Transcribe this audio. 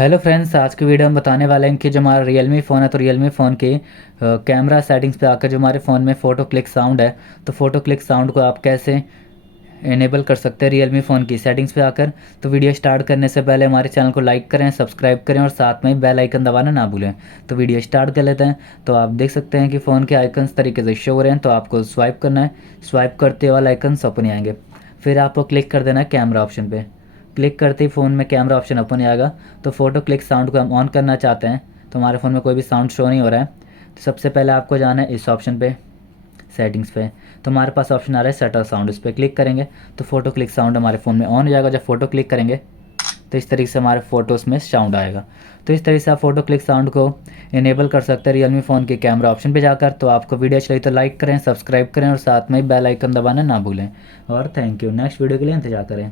Hello friends, आज की video हम बताने वाले हैं कि जो हमारा रियलमी फ़ोन है तो रियलमी फ़ोन के कैमरा सेटिंग्स पे आकर जो हमारे फ़ोन में फ़ोटो क्लिक साउंड है तो फ़ोटो क्लिक साउंड को आप कैसे इनेबल कर सकते हैं रियलमी फ़ोन की सेटिंग्स पे आकर। तो वीडियो स्टार्ट करने से पहले हमारे चैनल को लाइक करें, सब्सक्राइब करें और साथ में ही बेल आइकन दबाना ना भूलें। तो वीडियो स्टार्ट कर लेते हैं। तो आप देख सकते हैं कि फ़ोन के आइकन्स तरीके से शो हो रहे हैं, तो आपको स्वाइप करना है। स्वाइप करते वाले आइकन्स ओपन आएंगे, फिर आपको क्लिक कर देना है कैमरा ऑप्शन पे। क्लिक करते ही फ़ोन में कैमरा ऑप्शन ओपन आएगा। तो फ़ोटो क्लिक साउंड को हम ऑन करना चाहते हैं, तो हमारे फ़ोन में कोई भी साउंड शो नहीं हो रहा है। तो सबसे पहले आपको जाना है इस ऑप्शन पे, सेटिंग्स पे। तो हमारे पास ऑप्शन आ रहा है शटर साउंड, इस पर क्लिक करेंगे तो फ़ोटो क्लिक साउंड हमारे फ़ोन में ऑन हो जाएगा। जब फ़ोटो क्लिक करेंगे तो इस तरीके से हमारे फ़ोटोज़ में साउंड आएगा। तो इस तरीके से आप फ़ोटो क्लिक साउंड को इनेबल कर सकते हैं रियलमी फ़ोन के कैमरा ऑप्शन पे जाकर। तो आपको वीडियो अच्छी लगी तो लाइक करें, सब्सक्राइब करें और साथ में ही बेल आइकन दबाना ना भूलें। और थैंक यू। नेक्स्ट वीडियो के लिए इंतजार करें।